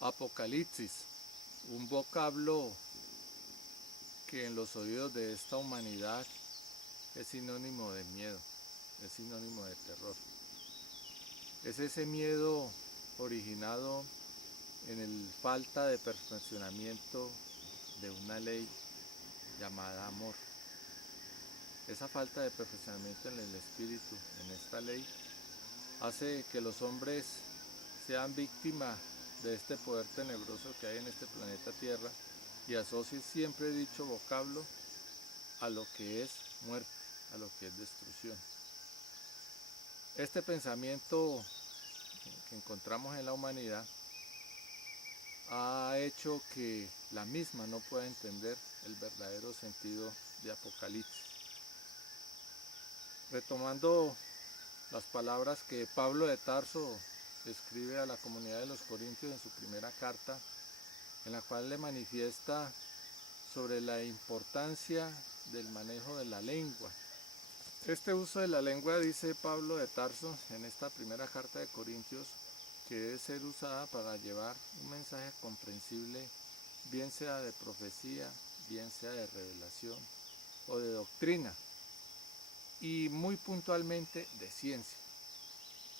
Apocalipsis, un vocablo que en los oídos de esta humanidad es sinónimo de miedo, es sinónimo de terror. Es ese miedo originado en el falta de perfeccionamiento de una ley llamada amor. Esa falta de perfeccionamiento en el espíritu, en esta ley, hace que los hombres sean víctimas de este poder tenebroso que hay en este planeta Tierra y asocie siempre dicho vocablo a lo que es muerte, a lo que es destrucción. Este pensamiento que encontramos en la humanidad ha hecho que la misma no pueda entender el verdadero sentido de Apocalipsis. Retomando las palabras que Pablo de Tarso escribe a la comunidad de los Corintios en su primera carta, en la cual le manifiesta sobre la importancia del manejo de la lengua. Este uso de la lengua, dice Pablo de Tarso en esta primera carta de Corintios, que debe ser usada para llevar un mensaje comprensible, bien sea de profecía, bien sea de revelación o de doctrina, y muy puntualmente de ciencia.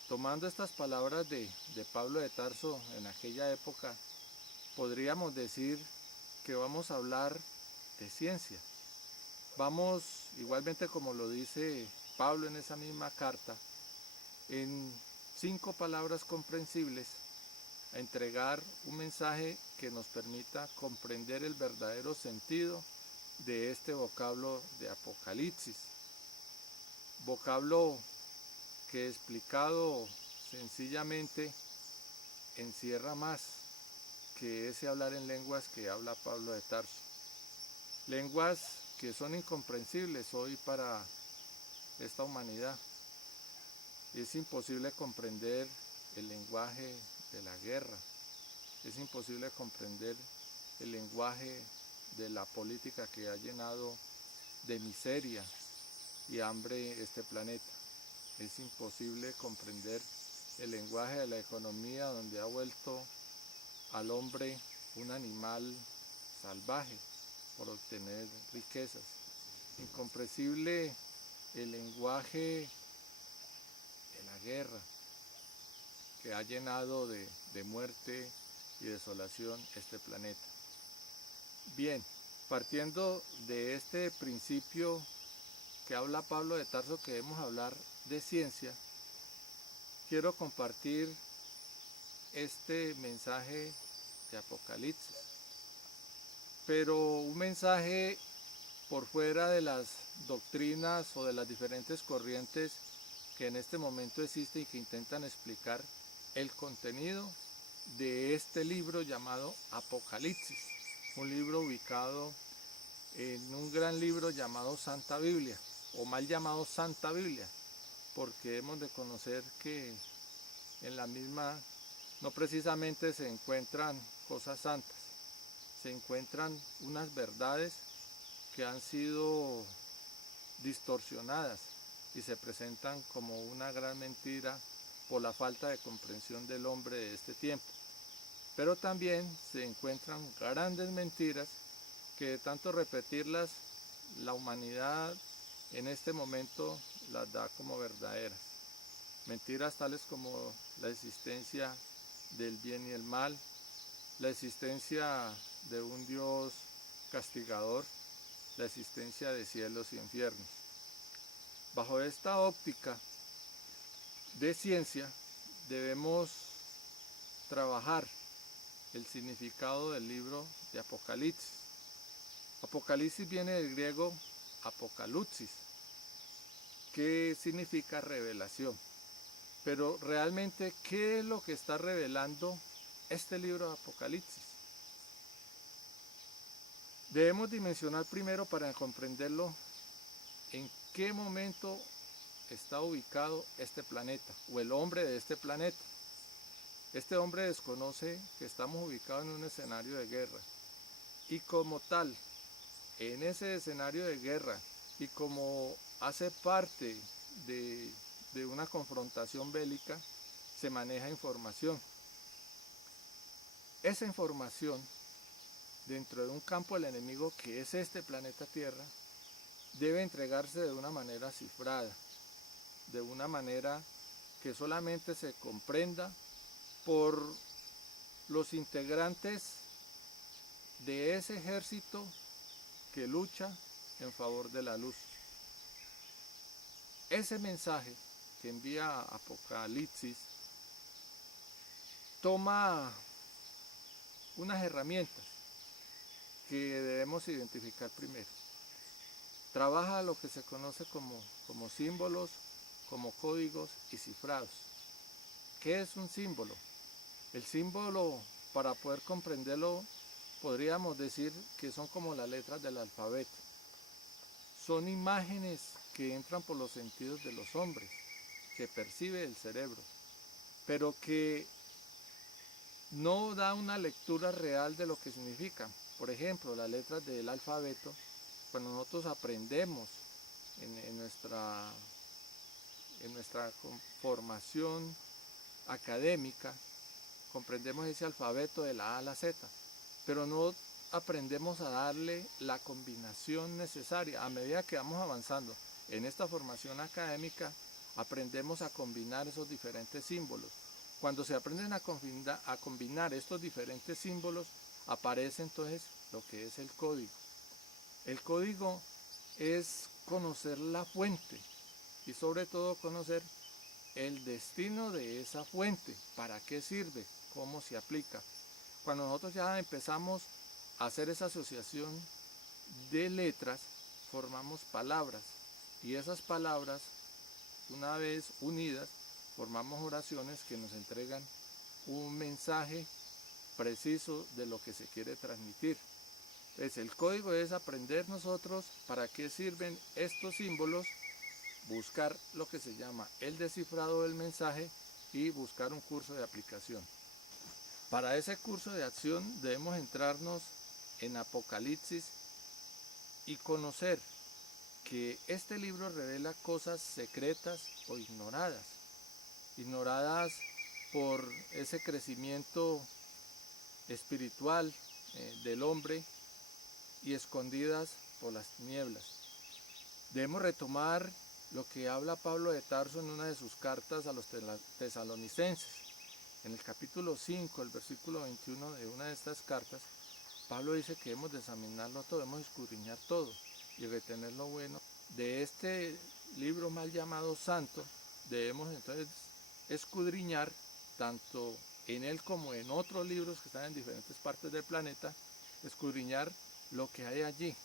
Tomando estas palabras de Pablo de Tarso en aquella época, podríamos decir que vamos a hablar de ciencia. Vamos, igualmente como lo dice Pablo en esa misma carta, en 5 palabras comprensibles, a entregar un mensaje que nos permita comprender el verdadero sentido de este vocablo de Apocalipsis. Vocablo que explicado sencillamente encierra más que ese hablar en lenguas que habla Pablo de Tarso. Lenguas que son incomprensibles hoy para esta humanidad. Es imposible comprender el lenguaje de la guerra. Es imposible comprender el lenguaje de la política que ha llenado de miseria y hambre este planeta. Es imposible comprender el lenguaje de la economía, donde ha vuelto al hombre un animal salvaje por obtener riquezas. Incomprensible el lenguaje de la guerra, que ha llenado de muerte y desolación este planeta. Bien, partiendo de este principio que habla Pablo de Tarso, que debemos hablar de ciencia, quiero compartir este mensaje de Apocalipsis, pero un mensaje por fuera de las doctrinas o de las diferentes corrientes que en este momento existen y que intentan explicar el contenido de este libro llamado Apocalipsis, un libro ubicado en un gran libro llamado Santa Biblia, o mal llamado Santa Biblia, porque hemos de conocer que en la misma no precisamente se encuentran cosas santas, se encuentran unas verdades que han sido distorsionadas y se presentan como una gran mentira por la falta de comprensión del hombre de este tiempo. Pero también se encuentran grandes mentiras que de tanto repetirlas, la humanidad en este momento las da como verdaderas. Mentiras tales como la existencia del bien y el mal, la existencia de un Dios castigador, la existencia de cielos y infiernos. Bajo esta óptica de ciencia debemos trabajar el significado del libro de Apocalipsis. Apocalipsis viene del griego apocalypsis, que significa revelación. Pero realmente, ¿qué es lo que está revelando este libro de Apocalipsis? Debemos dimensionar primero para comprenderlo en qué momento está ubicado este planeta o el hombre de este planeta. Este hombre desconoce que estamos ubicados en un escenario de guerra y como tal, en ese escenario de guerra y como hace parte de una confrontación bélica, se maneja información. esa información dentro de un campo del enemigo que es este planeta Tierra debe entregarse de una manera cifrada, de una manera que solamente se comprenda por los integrantes de ese ejército que lucha en favor de la luz. Ese mensaje que envía Apocalipsis toma unas herramientas que debemos identificar primero. Trabaja lo que se conoce como símbolos, como códigos y cifrados. ¿Qué es un símbolo? El símbolo, para poder comprenderlo, podríamos decir que son como las letras del alfabeto. Son imágenes que entran por los sentidos de los hombres, que percibe el cerebro, pero que no da una lectura real de lo que significan. Por ejemplo, las letras del alfabeto, cuando nosotros aprendemos en nuestra formación académica, comprendemos ese alfabeto de la A a la Z, pero no aprendemos a darle la combinación necesaria. A medida que vamos avanzando en esta formación académica, aprendemos a combinar esos diferentes símbolos. Cuando se aprenden a combinar estos diferentes símbolos, aparece entonces lo que es el código. El código es conocer la fuente y sobre todo conocer el destino de esa fuente, para qué sirve, cómo se aplica. Cuando nosotros ya empezamos a hacer esa asociación de letras, formamos palabras y esas palabras, una vez unidas, formamos oraciones que nos entregan un mensaje preciso de lo que se quiere transmitir. Entonces, el código es aprender nosotros para qué sirven estos símbolos, buscar lo que se llama el descifrado del mensaje y buscar un curso de aplicación. Para ese curso de acción debemos entrarnos en Apocalipsis y conocer que este libro revela cosas secretas o ignoradas por ese crecimiento espiritual del hombre y escondidas por las tinieblas. Debemos retomar lo que habla Pablo de Tarso en una de sus cartas a los tesalonicenses. En el capítulo 5, el versículo 21 de una de estas cartas, Pablo dice que debemos de examinarlo todo, debemos escudriñar todo y retener lo bueno. De este libro mal llamado santo, debemos entonces escudriñar tanto en él como en otros libros que están en diferentes partes del planeta, escudriñar lo que hay allí,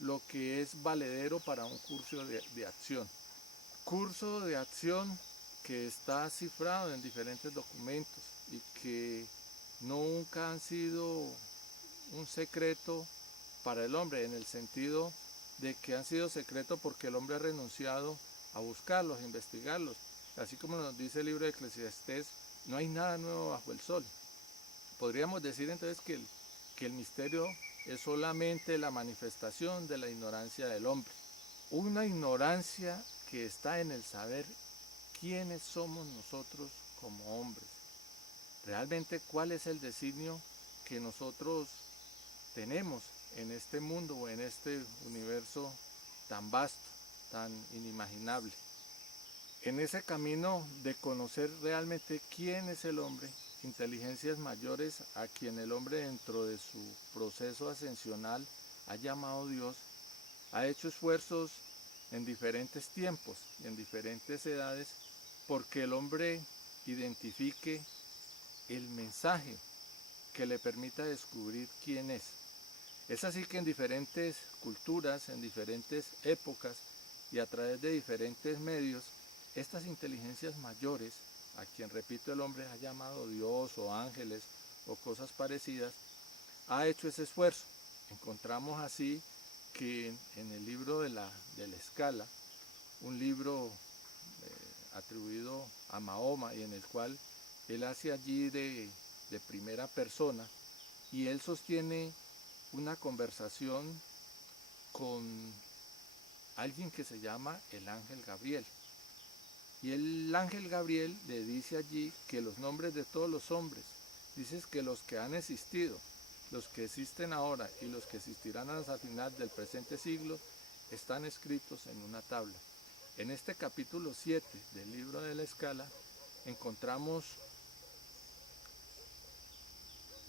lo que es valedero para un curso de acción. Curso de acción que está cifrado en diferentes documentos y que nunca han sido un secreto para el hombre, en el sentido de que han sido secretos porque el hombre ha renunciado a buscarlos, a investigarlos. Así como nos dice el libro de Eclesiastés, no hay nada nuevo bajo el sol. Podríamos decir entonces que el misterio es solamente la manifestación de la ignorancia del hombre. Una ignorancia que está en el saber quiénes somos nosotros como hombres. Realmente cuál es el designio que nosotros tenemos en este mundo o en este universo tan vasto, tan inimaginable. En ese camino de conocer realmente quién es el hombre, inteligencias mayores a quien el hombre dentro de su proceso ascensional ha llamado Dios, ha hecho esfuerzos en diferentes tiempos y en diferentes edades porque el hombre identifique el mensaje que le permita descubrir quién es. Es así que en diferentes culturas, en diferentes épocas y a través de diferentes medios, estas inteligencias mayores, a quien repito el hombre ha llamado Dios o ángeles o cosas parecidas, ha hecho ese esfuerzo. Encontramos así que en el libro de la Escala, un libro atribuido a Mahoma y en el cual él hace allí de primera persona y él sostiene una conversación con alguien que se llama el ángel Gabriel. Y el ángel Gabriel le dice allí que los nombres de todos los hombres, dices que los que han existido, los que existen ahora y los que existirán hasta el final del presente siglo, están escritos en una tabla. En este capítulo 7 del libro de la Escala encontramos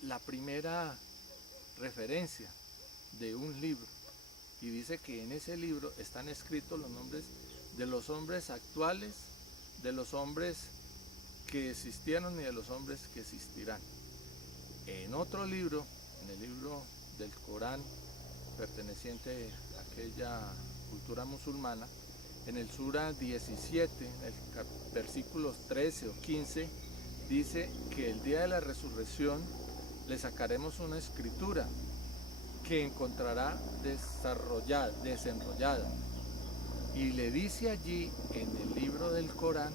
la primera referencia de un libro, y dice que en ese libro están escritos los nombres de los hombres actuales, de los hombres que existieron y de los hombres que existirán. En otro libro, en el libro del Corán, perteneciente a aquella cultura musulmana, en el Sura 17, en el versículos 13 o 15, dice que el día de la resurrección le sacaremos una escritura que encontrará desenrollada. Y le dice allí en el libro del Corán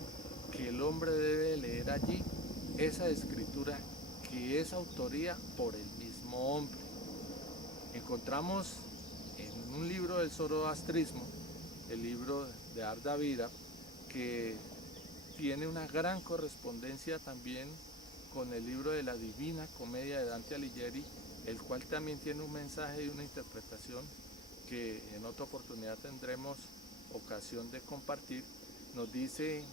que el hombre debe leer allí esa escritura que es autoría por el mismo hombre. Encontramos en un libro del zoroastrismo, el libro de Ardavira, que tiene una gran correspondencia también con el libro de la Divina Comedia de Dante Alighieri, el cual también tiene un mensaje y una interpretación que en otra oportunidad tendremos ocasión de compartir. Nos dice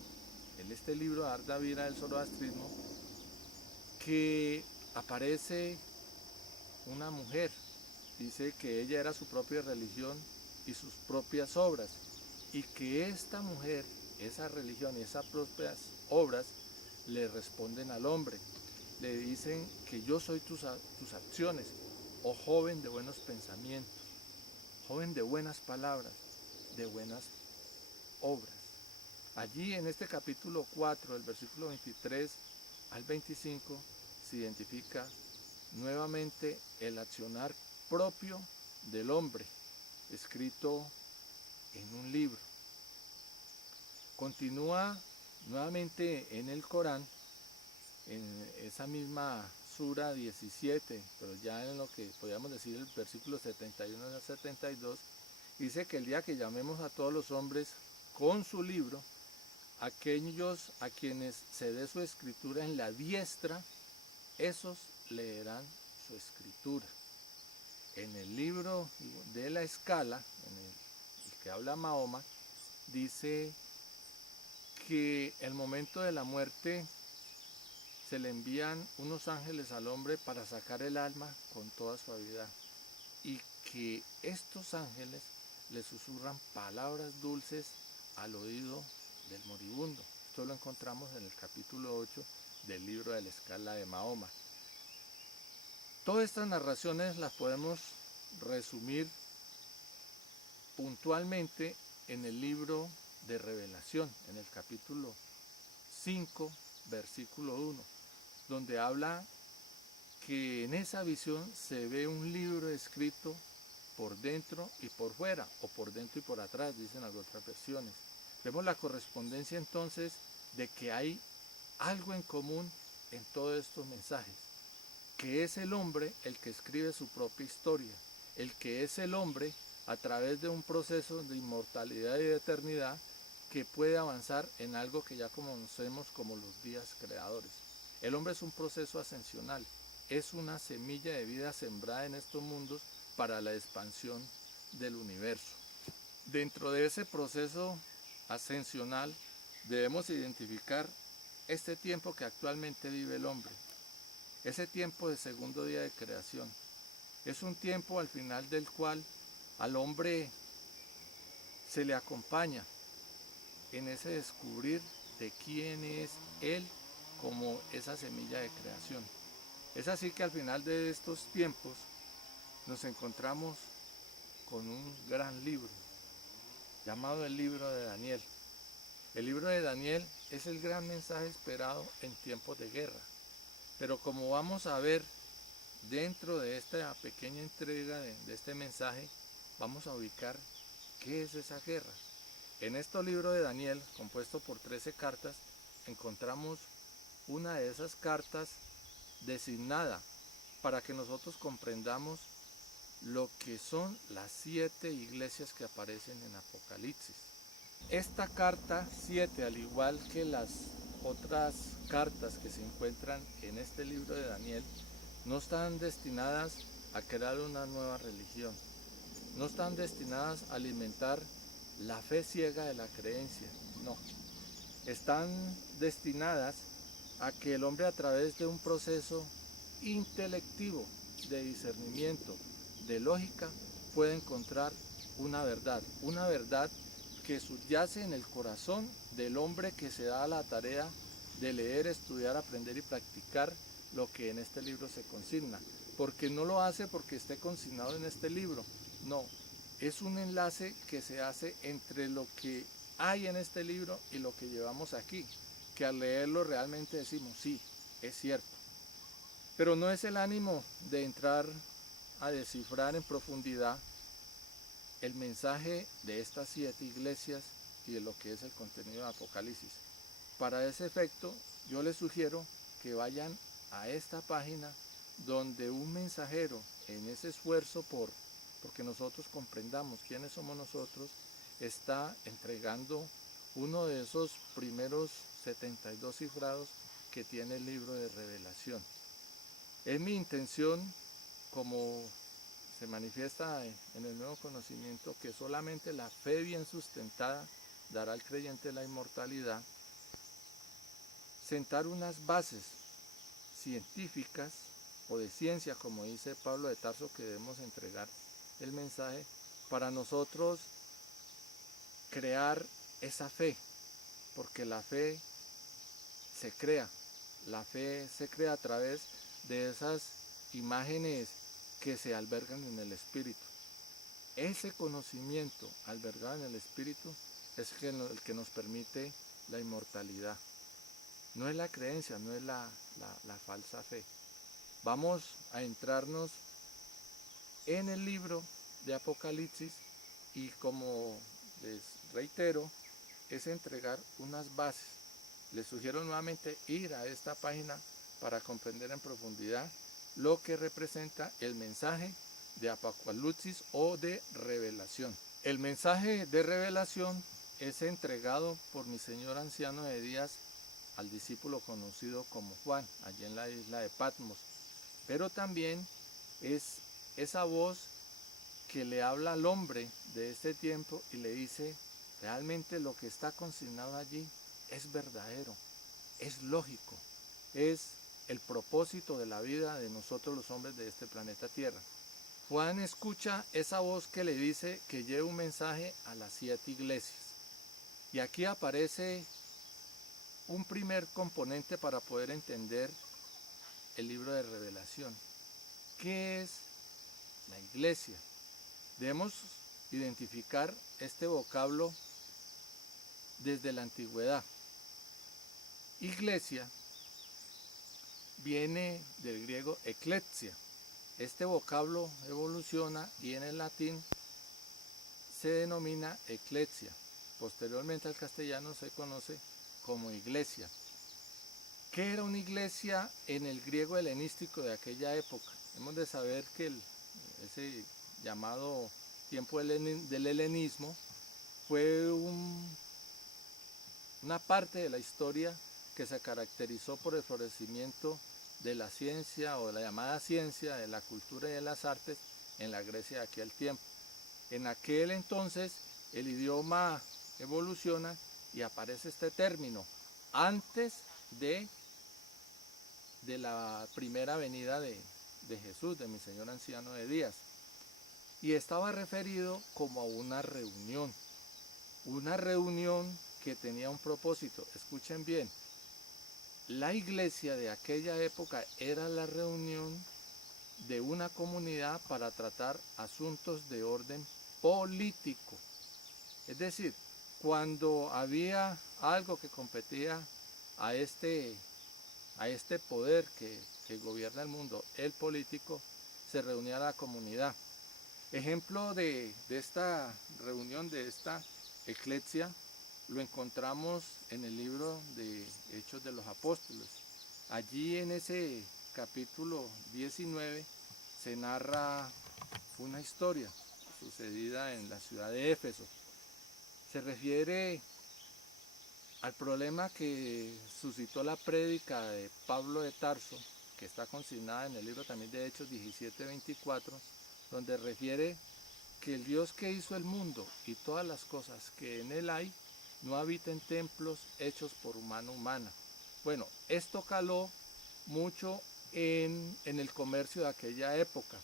en este libro de Ardavira del zoroastrismo que aparece una mujer, dice que ella era su propia religión y sus propias obras, y que esta mujer, esa religión y esas propias obras le responden al hombre, le dicen que yo soy tus acciones, oh joven de buenos pensamientos, joven de buenas palabras, de buenas obras. Allí en este capítulo 4, el versículo 23 al 25, se identifica nuevamente el accionar propio del hombre, escrito en un libro. Continúa nuevamente en el Corán, en esa misma Sura 17, pero ya en lo que podríamos decir el versículo 71 al 72, dice que el día que llamemos a todos los hombres con su libro, aquellos a quienes se dé su escritura en la diestra, esos leerán su escritura. En el libro de la Escala, en el que habla Mahoma, dice que el momento de la muerte se le envían unos ángeles al hombre para sacar el alma con toda suavidad, y que estos ángeles le susurran palabras dulces al oído del moribundo. Esto lo encontramos en el capítulo 8 del libro de la Escala de Mahoma. Todas estas narraciones las podemos resumir puntualmente en el libro de Revelación, en el capítulo 5, versículo 1, donde habla que en esa visión se ve un libro escrito por dentro y por fuera, o por dentro y por atrás, dicen las otras versiones. Vemos la correspondencia entonces de que hay algo en común en todos estos mensajes, que es el hombre el que escribe su propia historia, el que es el hombre a través de un proceso de inmortalidad y de eternidad que puede avanzar en algo que ya conocemos como los días creadores. El hombre es un proceso ascensional, es una semilla de vida sembrada en estos mundos para la expansión del universo. Dentro de ese proceso ascensional debemos identificar este tiempo que actualmente vive el hombre, ese tiempo de segundo día de creación. Es un tiempo al final del cual al hombre se le acompaña en ese descubrir de quién es él como esa semilla de creación. Es así que al final de estos tiempos nos encontramos con un gran libro llamado el libro de Daniel. El libro de Daniel es el gran mensaje esperado en tiempos de guerra, pero como vamos a ver dentro de esta pequeña entrega de este mensaje, vamos a ubicar qué es esa guerra. En este libro de Daniel, compuesto por 13 cartas, encontramos una de esas cartas designada para que nosotros comprendamos lo que son las 7 iglesias que aparecen en Apocalipsis. Esta carta 7, al igual que las otras cartas que se encuentran en este libro de Daniel no están destinadas a crear una nueva religión, no están destinadas a alimentar la fe ciega de la creencia, no, están destinadas a que el hombre a través de un proceso intelectivo de discernimiento, de lógica, pueda encontrar una verdad que subyace en el corazón del hombre que se da a la tarea de leer, estudiar, aprender y practicar lo que en este libro se consigna, porque no lo hace porque esté consignado en este libro, no, es un enlace que se hace entre lo que hay en este libro y lo que llevamos aquí, que al leerlo realmente decimos, sí, es cierto. Pero no es el ánimo de entrar a descifrar en profundidad el mensaje de estas 7 iglesias y de lo que es el contenido de Apocalipsis. Para ese efecto, yo les sugiero que vayan a esta página donde un mensajero en ese esfuerzo porque nosotros comprendamos quiénes somos nosotros, está entregando uno de esos primeros 72 cifrados que tiene el libro de Revelación. Es mi intención, como se manifiesta en el nuevo conocimiento, que solamente la fe bien sustentada dará al creyente la inmortalidad, sentar unas bases científicas o de ciencia, como dice Pablo de Tarso, que debemos entregar el mensaje para nosotros crear esa fe, porque la fe se crea a través de esas imágenes que se albergan en el espíritu. Ese conocimiento albergado en el espíritu es el que nos permite la inmortalidad. No es la creencia, no es la falsa fe. Vamos a entrarnos en el libro de Apocalipsis y, como les reitero, es entregar unas bases. Les sugiero nuevamente ir a esta página para comprender en profundidad lo que representa el mensaje de Apocalipsis o de revelación. El mensaje de revelación es entregado por mi señor anciano de días al discípulo conocido como Juan, allí en la isla de Patmos, pero también es esa voz que le habla al hombre de este tiempo y le dice, realmente lo que está consignado allí es verdadero, es lógico, es el propósito de la vida de nosotros los hombres de este planeta Tierra. Juan escucha esa voz que le dice que lleve un mensaje a las 7 iglesias. Y aquí aparece un primer componente para poder entender el libro de Revelación. ¿Qué es la iglesia? Debemos identificar este vocablo desde la antigüedad. Iglesia viene del griego eclesia. Este vocablo evoluciona y en el latín se denomina eclesia. Posteriormente al castellano se conoce como iglesia. ¿Qué era una iglesia en el griego helenístico de aquella época? Hemos de saber que ese llamado tiempo del helenismo fue una parte de la historia que se caracterizó por el florecimiento de la ciencia o de la llamada ciencia, de la cultura y de las artes en la Grecia de aquel tiempo. En aquel entonces el idioma evoluciona y aparece este término antes de la primera venida de Jesús, de mi señor anciano de días, y estaba referido como a una reunión que tenía un propósito. Escuchen bien, la iglesia de aquella época era la reunión de una comunidad para tratar asuntos de orden político. Es decir, cuando había algo que competía a este poder que gobierna el mundo, el político, se reunía la comunidad. Ejemplo de esta reunión, de esta eclesia, lo encontramos en el libro de Hechos de los Apóstoles. Allí en ese capítulo 19 se narra una historia sucedida en la ciudad de Éfeso. Se refiere al problema que suscitó la prédica de Pablo de Tarso, que está consignada en el libro también de Hechos 17:24, donde refiere que el Dios que hizo el mundo y todas las cosas que en él hay, no habita en templos hechos por mano humana. Bueno, esto caló mucho en el comercio de aquella época,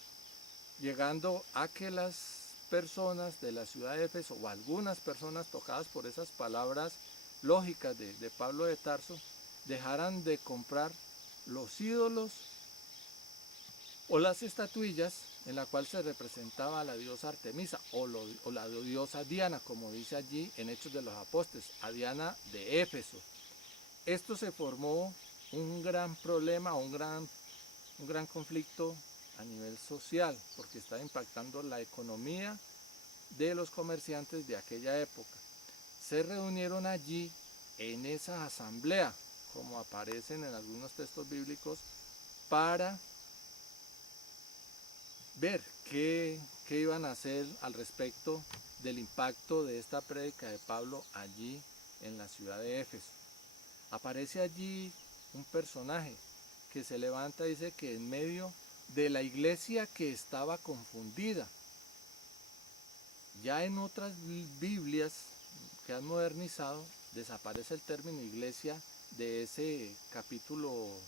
llegando a que las personas de la ciudad de Éfeso, o algunas personas tocadas por esas palabras lógicas de Pablo de Tarso, dejaran de comprar los ídolos o las estatuillas en la cual se representaba a la diosa Artemisa o la diosa Diana, como dice allí en Hechos de los Apóstoles, a Diana de Éfeso. Esto se formó un gran problema, un gran conflicto a nivel social, porque está impactando la economía de los comerciantes de aquella época. Se reunieron allí en esa asamblea, como aparecen en algunos textos bíblicos, para ver qué iban a hacer al respecto del impacto de esta prédica de Pablo allí en la ciudad de Éfeso. Aparece allí un personaje que se levanta y dice que en medio de la iglesia que estaba confundida, ya en otras Biblias que han modernizado, desaparece el término iglesia de ese capítulo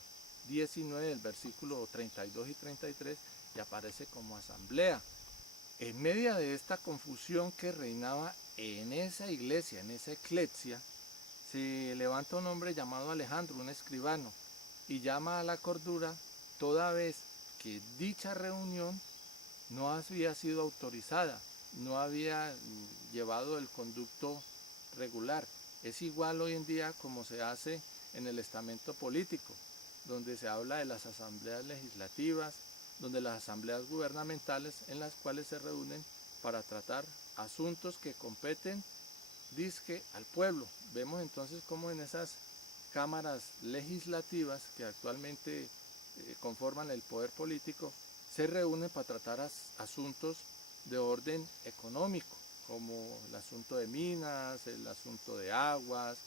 19, del versículo 32 y 33, y aparece como asamblea. En medio de esta confusión que reinaba en esa iglesia, en esa eclesia, se levanta un hombre llamado Alejandro, un escribano, y llama a la cordura, toda vez que dicha reunión no había sido autorizada, no había llevado el conducto regular. Es igual hoy en día como se hace en el estamento político, donde se habla de las asambleas legislativas, donde las asambleas gubernamentales en las cuales se reúnen para tratar asuntos que competen dizque al pueblo. Vemos entonces cómo en esas cámaras legislativas que actualmente conforman el poder político se reúnen para tratar asuntos de orden económico, como el asunto de minas, el asunto de aguas,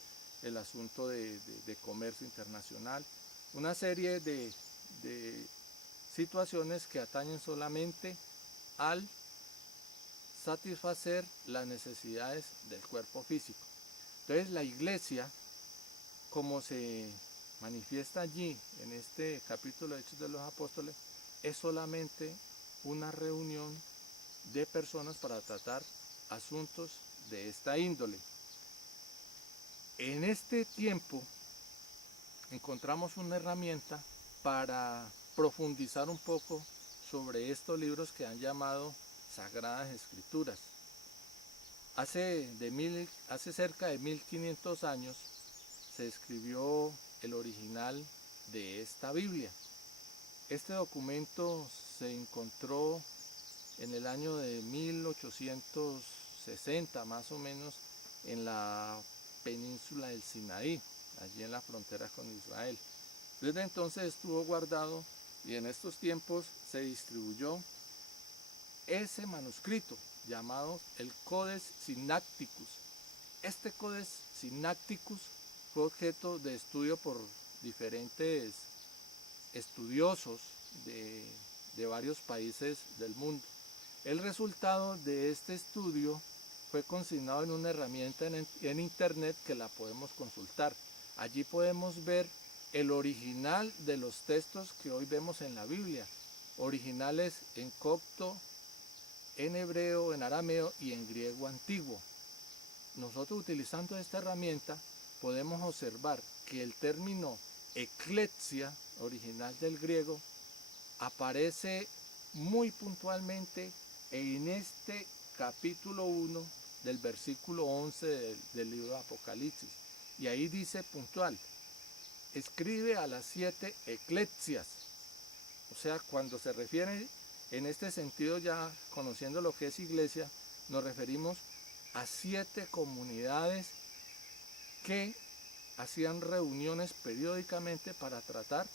el asunto de comercio internacional, una serie de situaciones que atañen solamente al satisfacer las necesidades del cuerpo físico. Entonces la iglesia, como se manifiesta allí en este capítulo de Hechos de los Apóstoles, es solamente una reunión de personas para tratar asuntos de esta índole. En este tiempo encontramos una herramienta para profundizar un poco sobre estos libros que han llamado Sagradas Escrituras. Hace cerca de 1500 años se escribió el original de esta Biblia. Este documento se encontró en el año de 1860 más o menos en la península del Sinaí, allí en la frontera con Israel. Desde entonces estuvo guardado y en estos tiempos se distribuyó ese manuscrito llamado el Codex Sinaiticus. Este Codex Sinaiticus fue objeto de estudio por diferentes estudiosos de varios países del mundo. El resultado de este estudio fue consignado en una herramienta en internet que la podemos consultar. Allí podemos ver el original de los textos que hoy vemos en la Biblia, originales en copto, en hebreo, en arameo y en griego antiguo. Nosotros, utilizando esta herramienta, podemos observar que el término eclesia, original del griego, aparece muy puntualmente en este capítulo 1 del versículo 11 del libro de Apocalipsis. Y ahí dice puntual: escribe a las 7 eclesias. O sea, cuando se refiere en este sentido, ya conociendo lo que es iglesia, nos referimos a 7 comunidades que hacían reuniones periódicamente para tratar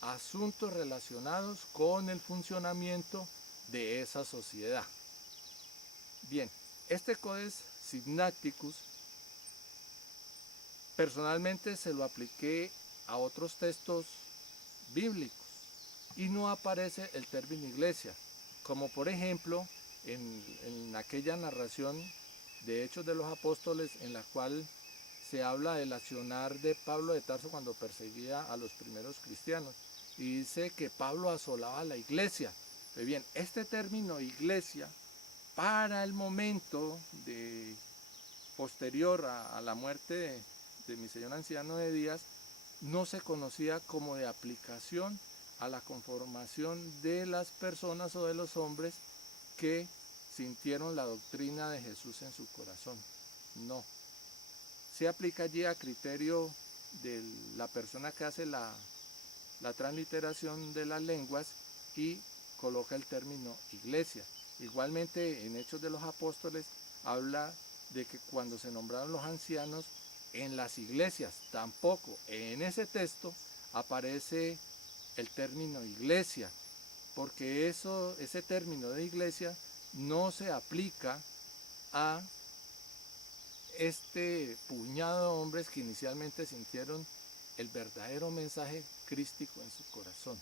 asuntos relacionados con el funcionamiento de esa sociedad. Bien, este Codex Sinaiticus Personalmente se lo apliqué a otros textos bíblicos y no aparece el término iglesia, como por ejemplo en aquella narración de Hechos de los Apóstoles en la cual se habla del accionar de Pablo de Tarso cuando perseguía a los primeros cristianos y dice que Pablo asolaba la iglesia. Pues bien, este término iglesia para el momento posterior a la muerte de mi señor anciano de Díaz no se conocía como de aplicación a la conformación de las personas o de los hombres que sintieron la doctrina de Jesús en su corazón. No. Se aplica allí a criterio de la persona que hace la transliteración de las lenguas y coloca el término iglesia. Igualmente en Hechos de los Apóstoles habla de que cuando se nombraron los ancianos en las iglesias, tampoco en ese texto aparece el término iglesia, porque ese término de iglesia no se aplica a este puñado de hombres que inicialmente sintieron el verdadero mensaje crístico en su corazón.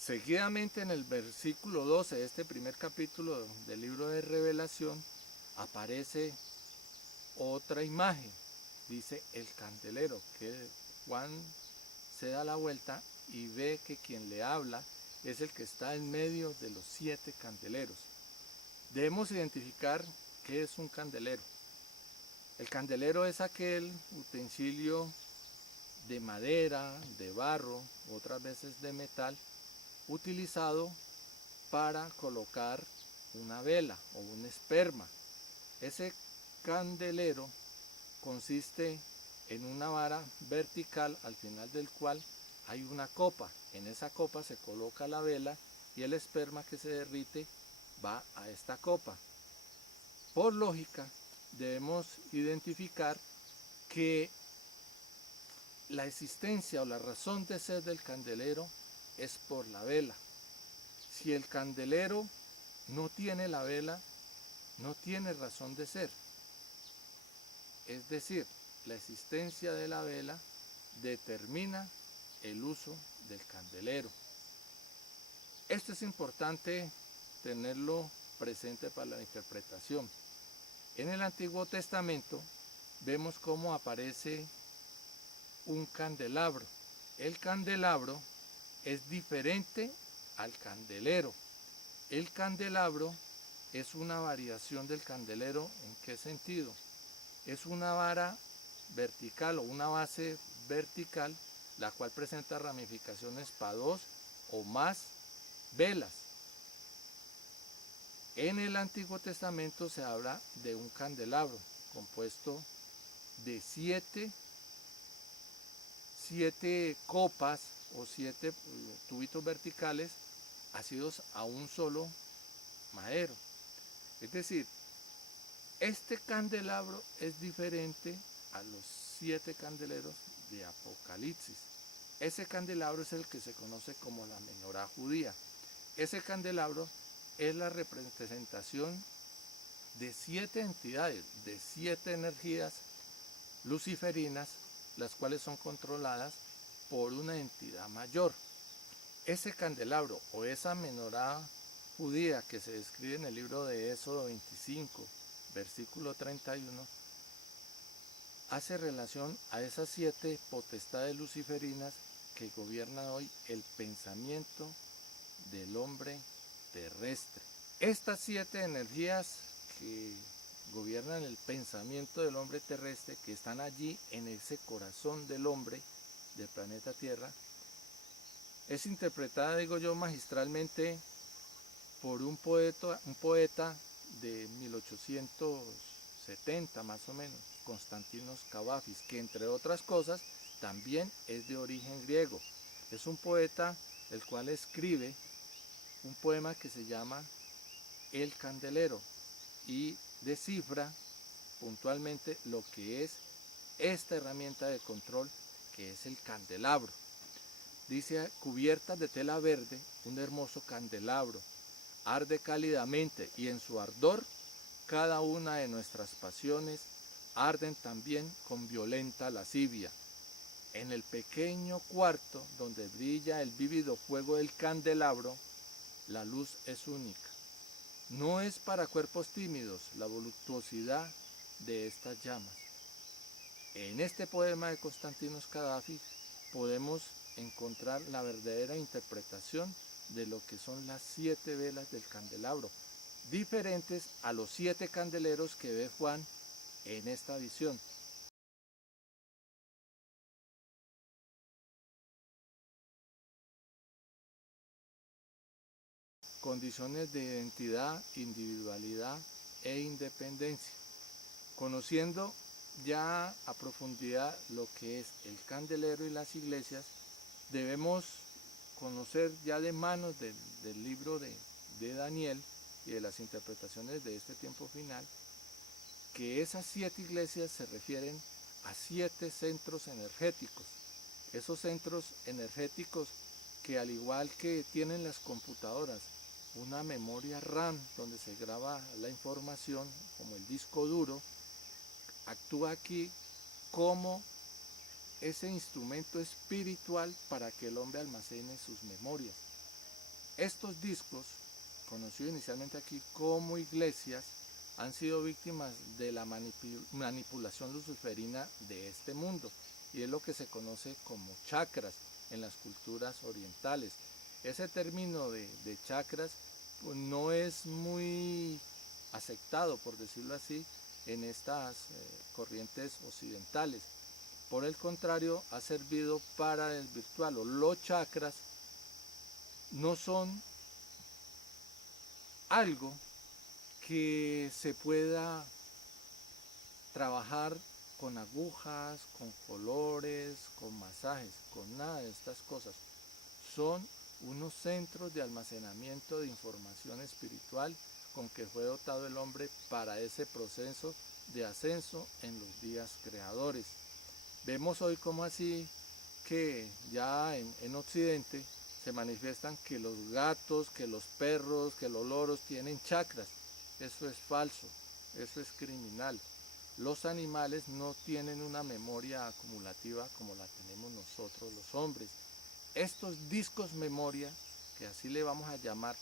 Seguidamente en el versículo 12 de este primer capítulo del libro de Revelación aparece otra imagen, dice el candelero, que Juan se da la vuelta y ve que quien le habla es el que está en medio de los 7 candeleros. Debemos identificar qué es un candelero. El candelero es aquel utensilio de madera, de barro, otras veces de metal, utilizado para colocar una vela o un esperma. Ese candelero consiste en una vara vertical al final del cual hay una copa. En esa copa se coloca la vela y el esperma que se derrite va a esta copa. Por lógica, debemos identificar que la existencia o la razón de ser del candelero es por la vela. Si el candelero no tiene la vela, no tiene razón de ser. Es decir, la existencia de la vela determina el uso del candelero. Esto es importante tenerlo presente para la interpretación. En el Antiguo Testamento vemos cómo aparece un candelabro. El candelabro es diferente al candelero. El candelabro es una variación del candelero. ¿En qué sentido? Es una vara vertical o una base vertical, la cual presenta ramificaciones para 2 o más velas. En el Antiguo Testamento se habla de un candelabro compuesto de 7 copas o 7 tubitos verticales asidos a un solo madero. Es decir, este candelabro es diferente a los 7 candeleros de Apocalipsis. Ese candelabro es el que se conoce como la menorá judía. Ese candelabro es la representación de 7 entidades, de 7 energías luciferinas, las cuales son controladas por una entidad mayor. Ese candelabro o esa menorá judía que se describe en el libro de Éxodo 25, versículo 31, hace relación a esas 7 potestades luciferinas que gobiernan hoy el pensamiento del hombre terrestre. Estas 7 energías que gobiernan el pensamiento del hombre terrestre, que están allí en ese corazón del hombre, del planeta Tierra, es interpretada, digo yo, magistralmente por un poeta de 1870 más o menos, Constantinos Cavafis, que entre otras cosas también es de origen griego. Es un poeta el cual escribe un poema que se llama El Candelero y descifra puntualmente lo que es esta herramienta de control que es el candelabro. Dice: cubiertas de tela verde, un hermoso candelabro arde cálidamente y en su ardor cada una de nuestras pasiones arden también con violenta lascivia. En el pequeño cuarto donde brilla el vívido fuego del candelabro, la luz es única. No es para cuerpos tímidos la voluptuosidad de estas llamas. En este poema de Constantinos Cadafi podemos encontrar la verdadera interpretación de lo que son las 7 velas del candelabro, diferentes a los 7 candeleros que ve Juan en esta visión. Condiciones de identidad, individualidad e independencia. Conociendo ya a profundidad lo que es el candelero y las iglesias, debemos conocer ya de manos del libro de Daniel y de las interpretaciones de este tiempo final, que esas 7 iglesias se refieren a 7 centros energéticos. Esos centros energéticos que, al igual que tienen las computadoras una memoria RAM donde se graba la información, como el disco duro, actúa aquí como ese instrumento espiritual para que el hombre almacene sus memorias. Estos discos, conocidos inicialmente aquí como iglesias, han sido víctimas de la manipulación luciferina de este mundo, y es lo que se conoce como chakras en las culturas orientales. Ese término de chakras pues, no es muy aceptado, por decirlo así, en estas corrientes occidentales. Por el contrario, ha servido para desvirtuarlo. Los chakras no son algo que se pueda trabajar con agujas, con colores, con masajes, con nada de estas cosas. Son unos centros de almacenamiento de información espiritual con que fue dotado el hombre para ese proceso de ascenso en los días creadores. Vemos hoy como así que ya en Occidente se manifiestan que los gatos, que los perros, que los loros tienen chakras. Eso es falso, eso es criminal. Los animales no tienen una memoria acumulativa como la tenemos nosotros los hombres. Estos discos memoria, que así le vamos a llamar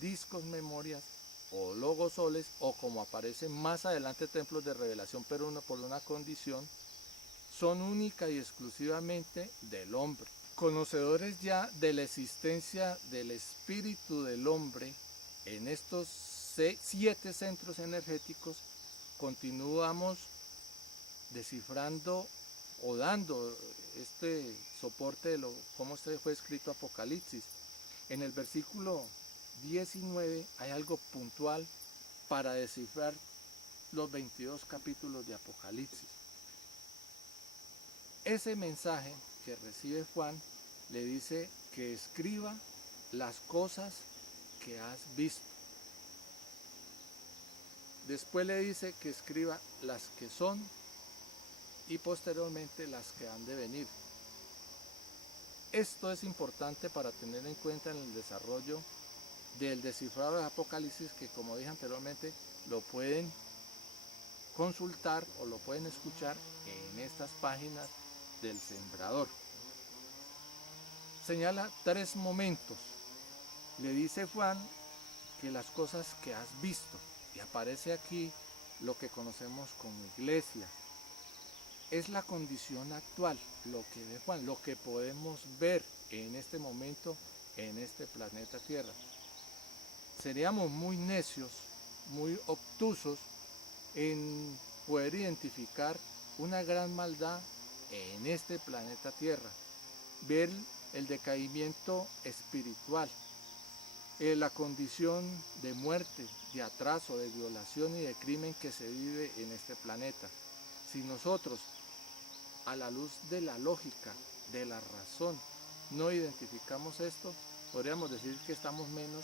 discos memorias o logosoles, o como aparecen más adelante templos de revelación, pero por una condición, son única y exclusivamente del hombre. Conocedores ya de la existencia del espíritu del hombre en estos 7 centros energéticos, continuamos descifrando o dando este soporte de cómo fue escrito Apocalipsis. En el versículo 19 hay algo puntual para descifrar los 22 capítulos de Apocalipsis. Ese mensaje que recibe Juan le dice que escriba las cosas que has visto. Después le dice que escriba las que son y posteriormente las que han de venir. Esto es importante para tener en cuenta en el desarrollo del descifrado de Apocalipsis, que como dije anteriormente lo pueden consultar o lo pueden escuchar en estas páginas del Sembrador. Señala 3 momentos. Le dice Juan que las cosas que has visto, y aparece aquí lo que conocemos como iglesia, es la condición actual, lo que ve Juan, lo que podemos ver en este momento en este planeta Tierra. Seríamos muy necios, muy obtusos en poder identificar una gran maldad en este planeta Tierra, ver el decaimiento espiritual, la condición de muerte, de atraso, de violación y de crimen que se vive en este planeta. Si nosotros, a la luz de la lógica, de la razón, no identificamos esto, podríamos decir que estamos menos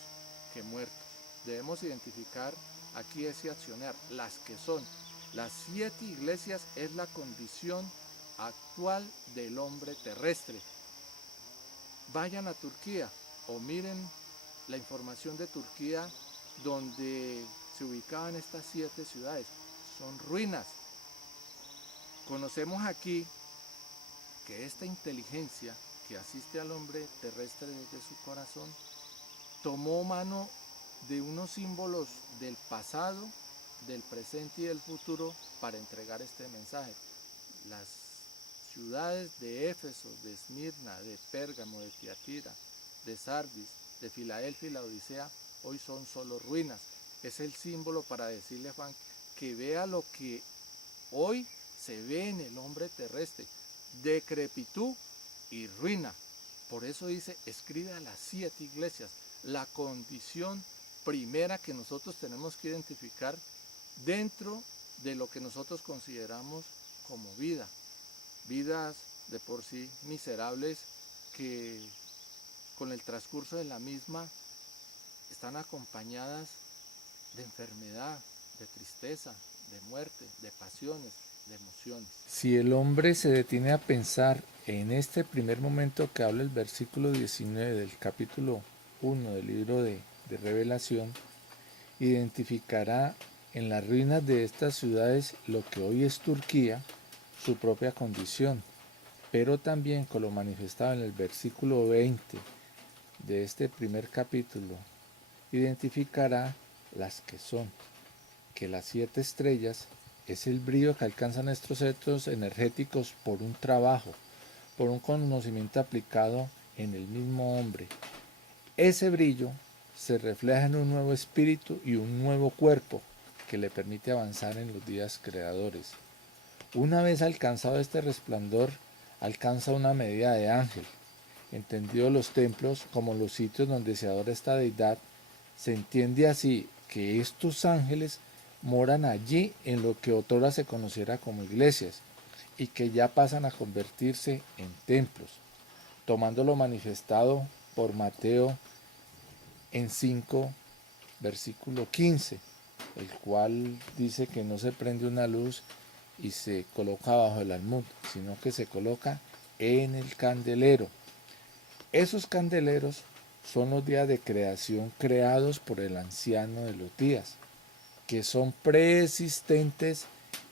que muertos. Debemos identificar aquí ese accionar, las que son. Las 7 iglesias es la condición actual del hombre terrestre. Vayan a Turquía o miren la información de Turquía donde se ubicaban estas 7 ciudades. Son ruinas. Conocemos aquí que esta inteligencia que asiste al hombre terrestre desde su corazón tomó mano de unos símbolos del pasado, del presente y del futuro para entregar este mensaje. Las ciudades de Éfeso, de Esmirna, de Pérgamo, de Tiatira, de Sardis, de Filadelfia y la Odisea hoy son solo ruinas. Es el símbolo para decirle a Juan que vea lo que hoy se ve en el hombre terrestre: decrepitud y ruina. Por eso dice, escribe a las 7 iglesias. La condición primera que nosotros tenemos que identificar dentro de lo que nosotros consideramos como vida. Vidas de por sí miserables que con el transcurso de la misma están acompañadas de enfermedad, de tristeza, de muerte, de pasiones, de emociones. Si el hombre se detiene a pensar en este primer momento que habla el versículo 19 del capítulo 1 del libro de Revelación, identificará en las ruinas de estas ciudades lo que hoy es Turquía, su propia condición, pero también con lo manifestado en el versículo 20 de este primer capítulo, identificará las que son, que las 7 estrellas es el brillo que alcanzan estos centros energéticos por un trabajo, por un conocimiento aplicado en el mismo hombre. Ese brillo se refleja en un nuevo espíritu y un nuevo cuerpo que le permite avanzar en los días creadores. Una vez alcanzado este resplandor, alcanza una medida de ángel. Entendido los templos como los sitios donde se adora esta deidad, se entiende así que estos ángeles moran allí en lo que otrora se conociera como iglesias y que ya pasan a convertirse en templos, tomando lo manifestado por Mateo en 5, versículo 15, el cual dice que no se prende una luz y se coloca bajo el almud, sino que se coloca en el candelero. Esos candeleros son los días de creación creados por el anciano de los días, que son preexistentes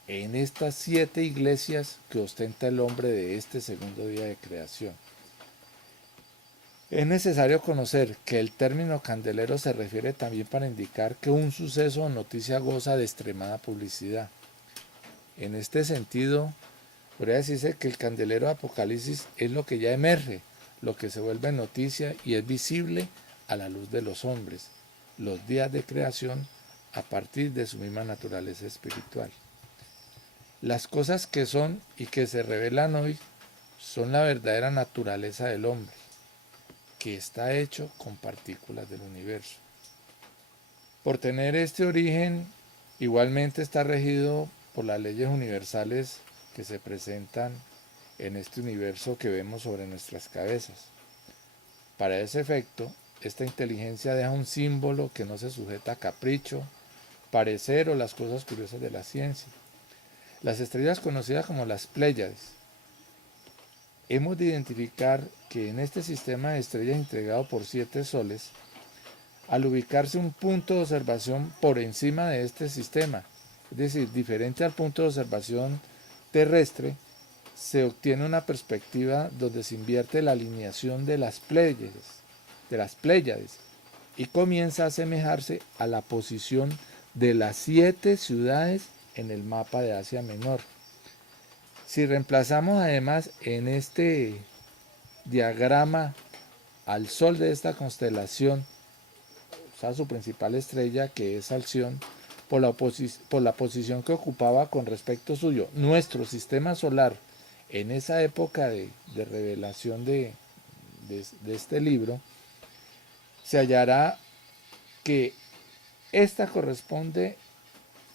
en estas 7 iglesias que ostenta el hombre de este segundo día de creación. Es necesario conocer que el término candelero se refiere también para indicar que un suceso o noticia goza de extremada publicidad. En este sentido, podría decirse que el candelero de Apocalipsis es lo que ya emerge, lo que se vuelve noticia y es visible a la luz de los hombres, los días de creación a partir de su misma naturaleza espiritual. Las cosas que son y que se revelan hoy son la verdadera naturaleza del hombre, que está hecho con partículas del universo. Por tener este origen, igualmente está regido por las leyes universales que se presentan en este universo que vemos sobre nuestras cabezas. Para ese efecto, esta inteligencia deja un símbolo que no se sujeta a capricho, parecer o las cosas curiosas de la ciencia. Las estrellas conocidas como las Pléyades. Hemos de identificar que en este sistema de estrellas integrado por 7 soles, al ubicarse un punto de observación por encima de este sistema, es decir, diferente al punto de observación terrestre, se obtiene una perspectiva donde se invierte la alineación de las Pléyades, y comienza a asemejarse a la posición de las 7 ciudades en el mapa de Asia Menor. Si reemplazamos además en este diagrama al Sol de esta constelación, o sea, su principal estrella, que es Alción, por la posición que ocupaba con respecto suyo nuestro sistema solar en esa época de revelación de este libro, se hallará que esta corresponde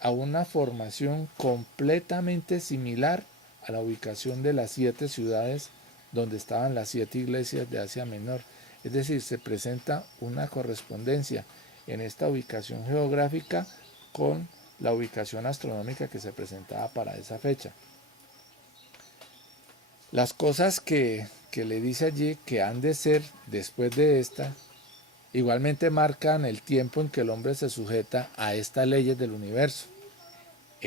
a una formación completamente similar a la ubicación de las 7 ciudades donde estaban las 7 iglesias de Asia Menor. Es decir, se presenta una correspondencia en esta ubicación geográfica con la ubicación astronómica que se presentaba para esa fecha. Las cosas que le dice allí que han de ser después de esta, igualmente marcan el tiempo en que el hombre se sujeta a estas leyes del universo.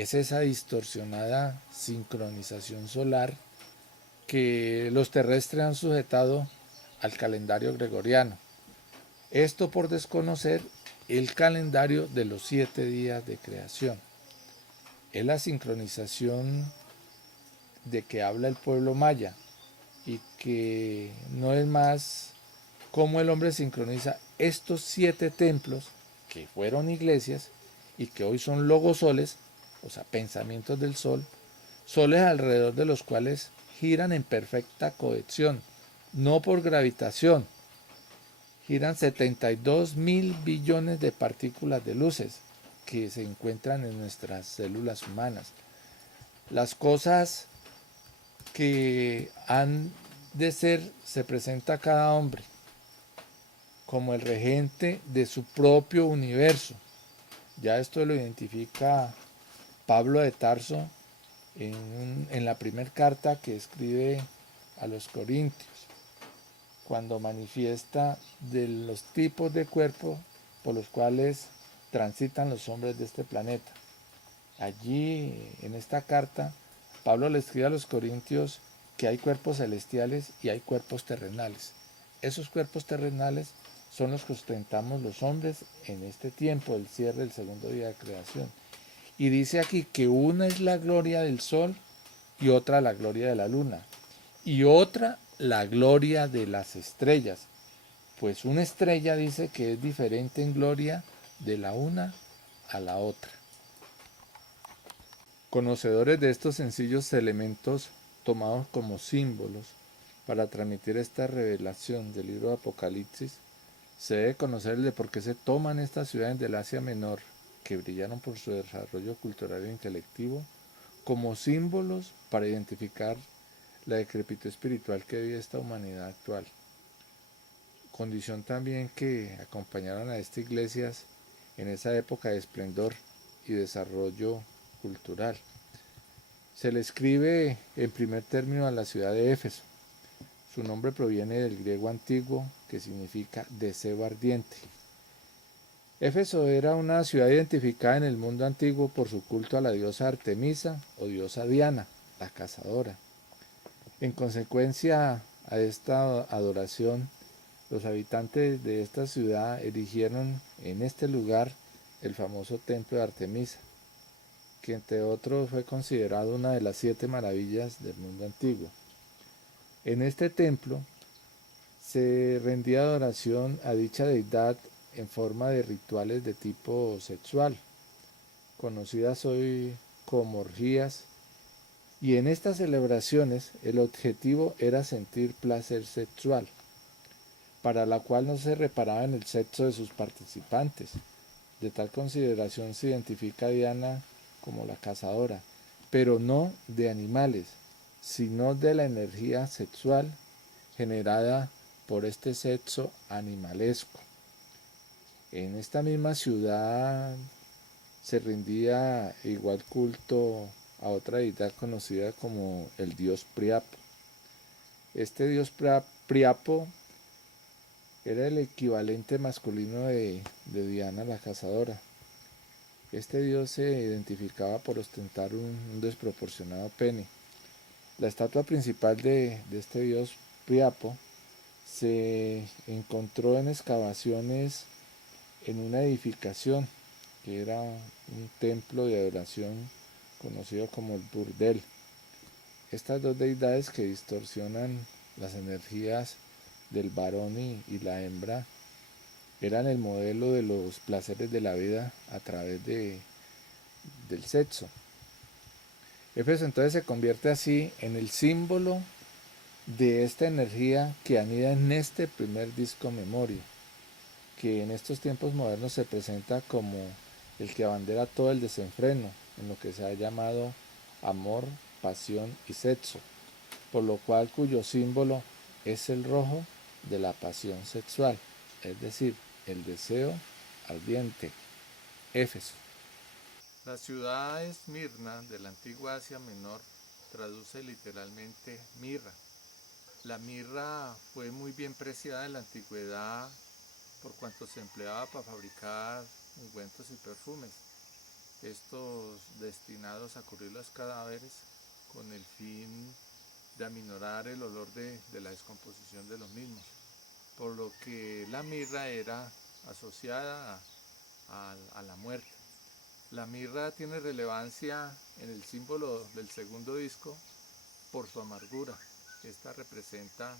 es esa distorsionada sincronización solar que los terrestres han sujetado al calendario gregoriano. Esto por desconocer el calendario de los 7 días de creación. Es la sincronización de que habla el pueblo maya y que no es más cómo el hombre sincroniza estos 7 templos que fueron iglesias y que hoy son logosoles, o sea, pensamientos del sol, soles alrededor de los cuales giran en perfecta cohesión, no por gravitación. Giran 72.000 billones de partículas de luces que se encuentran en nuestras células humanas. Las cosas que han de ser se presenta a cada hombre como el regente de su propio universo. Ya esto lo identifica Pablo de Tarso en la primera carta que escribe a los Corintios, cuando manifiesta de los tipos de cuerpo por los cuales transitan los hombres de este planeta. Allí, en esta carta, Pablo le escribe a los Corintios que hay cuerpos celestiales y hay cuerpos terrenales. Esos cuerpos terrenales son los que ostentamos los hombres en este tiempo, el cierre del segundo día de creación. Y dice aquí que una es la gloria del sol y otra la gloria de la luna y otra la gloria de las estrellas. Pues una estrella dice que es diferente en gloria de la una a la otra. Conocedores de estos sencillos elementos tomados como símbolos para transmitir esta revelación del libro de Apocalipsis, se debe conocer el de por qué se toman estas ciudades del Asia Menor, que brillaron por su desarrollo cultural e intelectivo, como símbolos para identificar la decrepitud espiritual que vive esta humanidad actual. Condición también que acompañaron a estas iglesias en esa época de esplendor y desarrollo cultural. Se le escribe en primer término a la ciudad de Éfeso. Su nombre proviene del griego antiguo que significa deseo ardiente. Éfeso era una ciudad identificada en el mundo antiguo por su culto a la diosa Artemisa o diosa Diana, la cazadora. En consecuencia a esta adoración, los habitantes de esta ciudad erigieron en este lugar el famoso templo de Artemisa, que entre otros fue considerado una de las 7 maravillas del mundo antiguo. En este templo se rendía adoración a dicha deidad en forma de rituales de tipo sexual, conocidas hoy como orgías, y en estas celebraciones el objetivo era sentir placer sexual, para la cual no se reparaba en el sexo de sus participantes. De tal consideración se identifica a Diana como la cazadora, pero no de animales, sino de la energía sexual generada por este sexo animalesco. En esta misma ciudad se rendía igual culto a otra deidad conocida como el dios Priapo. Este dios Priapo era el equivalente masculino de Diana la cazadora. Este dios se identificaba por ostentar un desproporcionado pene. La estatua principal de este dios Priapo se encontró en excavaciones en una edificación que era un templo de adoración conocido como el burdel. Estas dos deidades que distorsionan las energías del varón y la hembra eran el modelo de los placeres de la vida a través del sexo. Éfeso entonces se convierte así en el símbolo de esta energía que anida en este primer disco Memoria, que en estos tiempos modernos se presenta como el que abandera todo el desenfreno en lo que se ha llamado amor, pasión y sexo, por lo cual cuyo símbolo es el rojo de la pasión sexual, es decir, el deseo ardiente. Éfeso. La ciudad Esmirna de la antigua Asia Menor traduce literalmente mirra. La mirra fue muy bien preciada en la antigüedad por cuanto se empleaba para fabricar ungüentos y perfumes. estos destinados a cubrir los cadáveres con el fin de aminorar el olor de la descomposición de los mismos, por lo que la mirra era asociada a la muerte. La mirra tiene relevancia en el símbolo del segundo disco por su amargura. Esta representa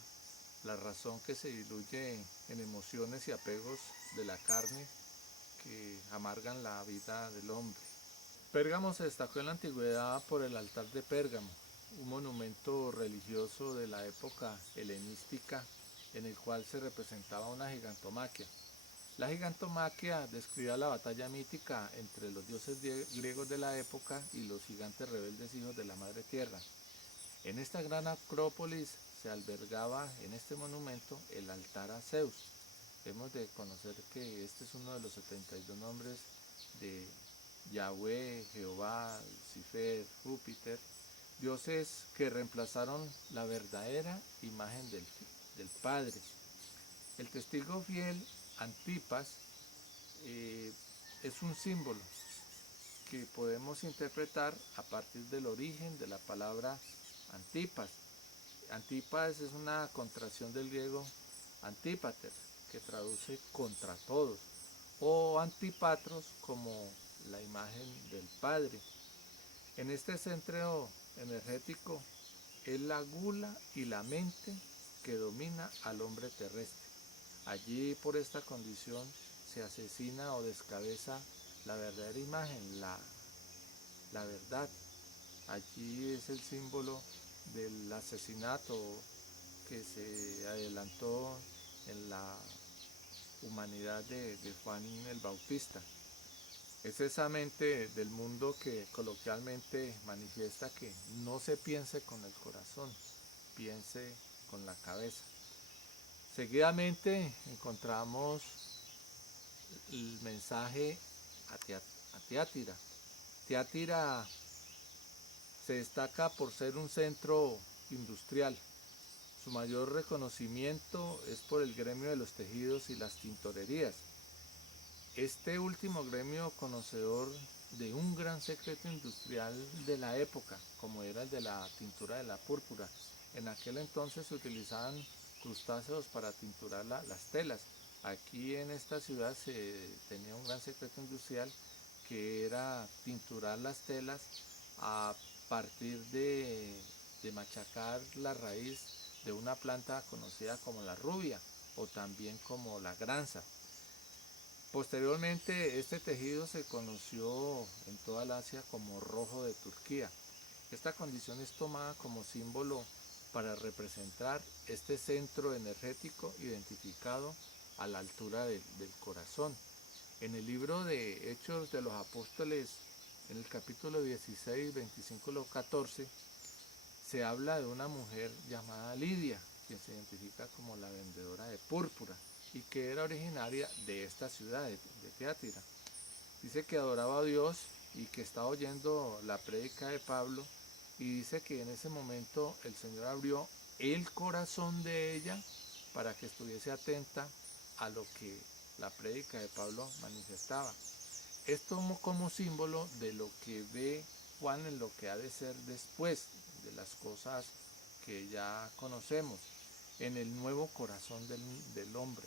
la razón que se diluye en emociones y apegos de la carne que amargan la vida del hombre. Pérgamo se destacó en la antigüedad por el altar de Pérgamo, un monumento religioso de la época helenística en el cual se representaba una gigantomaquia. La gigantomaquia describía la batalla mítica entre los dioses griegos de la época y los gigantes rebeldes hijos de la madre tierra. En esta gran acrópolis se albergaba en este monumento el altar a Zeus. Hemos de conocer que este es uno de los 72 nombres de Yahweh, Jehová, Lucifer, Júpiter, dioses que reemplazaron la verdadera imagen del Padre. El testigo fiel Antipas es un símbolo que podemos interpretar a partir del origen de la palabra Antipas. Antipas es una contracción del griego antípater, que traduce contra todos, o antipatros como la imagen del Padre. En este centro energético es la gula y la mente que domina al hombre terrestre. Allí, por esta condición, se asesina o descabeza la verdadera imagen, la verdad. Allí es el símbolo del asesinato que se adelantó en la humanidad de Juan el Bautista. Es esa mente del mundo que coloquialmente manifiesta que no se piense con el corazón, piense con la cabeza. Seguidamente encontramos el mensaje a Tiátira. Tiátira se destaca por ser un centro industrial. Su mayor reconocimiento es por el gremio de los tejidos y las tintorerías. Este último gremio, conocedor de un gran secreto industrial de la época, como era el de la tintura de la púrpura. En aquel entonces se utilizaban crustáceos para tinturar las telas. Aquí en esta ciudad se tenía un gran secreto industrial que era tinturar las telas a partir de machacar la raíz de una planta conocida como la rubia o también como la granza. Posteriormente este tejido se conoció en toda el Asia como rojo de Turquía. Esta condición es tomada como símbolo para representar este centro energético identificado a la altura del corazón. En el libro de Hechos de los Apóstoles, en el capítulo 16, 25 y 14, se habla de una mujer llamada Lidia, quien se identifica como la vendedora de púrpura y que era originaria de esta ciudad de Tiátira. Dice que adoraba a Dios y que estaba oyendo la prédica de Pablo, y dice que en ese momento el Señor abrió el corazón de ella para que estuviese atenta a lo que la prédica de Pablo manifestaba. Esto como símbolo de lo que ve Juan en lo que ha de ser después de las cosas que ya conocemos, en el nuevo corazón del hombre.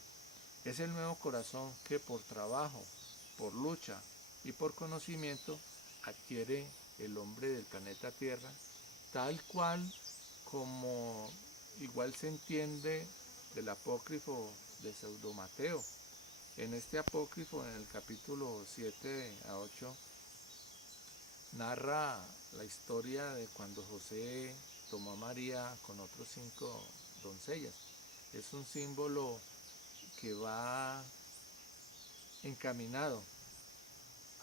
Es el nuevo corazón que por trabajo, por lucha y por conocimiento adquiere el hombre del planeta Tierra, tal cual como igual se entiende del apócrifo de Pseudo-Mateo. En este apócrifo, en el capítulo 7 a 8, narra la historia de cuando José tomó a María con otros 5 doncellas. Es un símbolo que va encaminado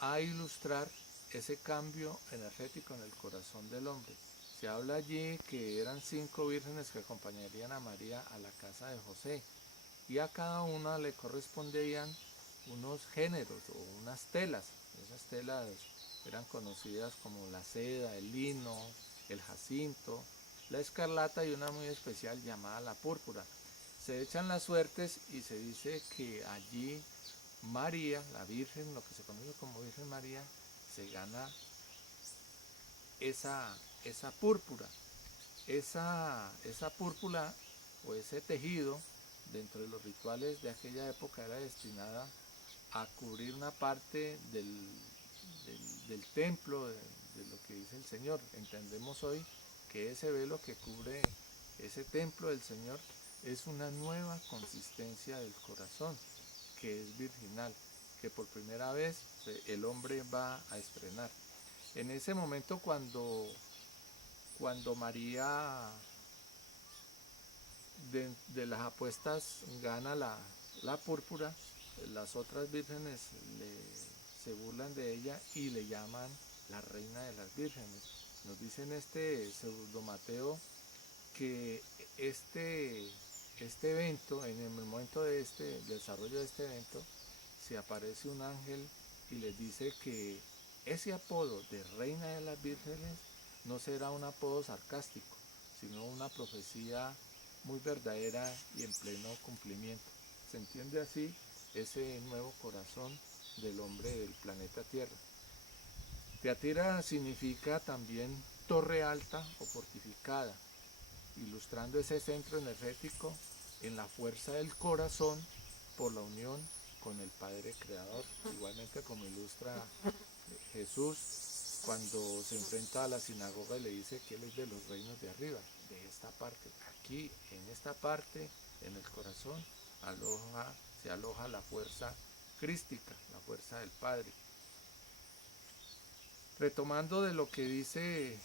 a ilustrar ese cambio energético en el corazón del hombre. Se habla allí que eran 5 vírgenes que acompañarían a María a la casa de José, y a cada una le correspondían unos géneros o unas telas. Esas telas eran conocidas como la seda, el lino, el jacinto, la escarlata y una muy especial llamada la púrpura. Se echan las suertes y se dice que allí María, la Virgen, lo que se conoce como Virgen María, se gana esa púrpura. Esa púrpura o ese tejido dentro de los rituales de aquella época era destinada a cubrir una parte del templo, de lo que dice el Señor. Entendemos hoy que ese velo que cubre ese templo del Señor es una nueva consistencia del corazón, que es virginal, que por primera vez el hombre va a estrenar. En ese momento cuando María de las apuestas gana la púrpura, las otras vírgenes se burlan de ella y le llaman la reina de las vírgenes. Nos dice en este pseudo Mateo que este evento, en el momento de desarrollo de este evento, se aparece un ángel y les dice que ese apodo de reina de las vírgenes no será un apodo sarcástico, sino una profecía muy verdadera y en pleno cumplimiento. Se entiende así ese nuevo corazón del hombre del planeta Tierra. Tiatira significa también torre alta o fortificada, ilustrando ese centro energético en la fuerza del corazón por la unión con el Padre Creador, igualmente como ilustra Jesús cuando se enfrenta a la sinagoga y le dice que él es de los reinos de arriba, de esta parte. Aquí, en esta parte, en el corazón, se aloja la fuerza crística, la fuerza del Padre. Retomando de lo que dice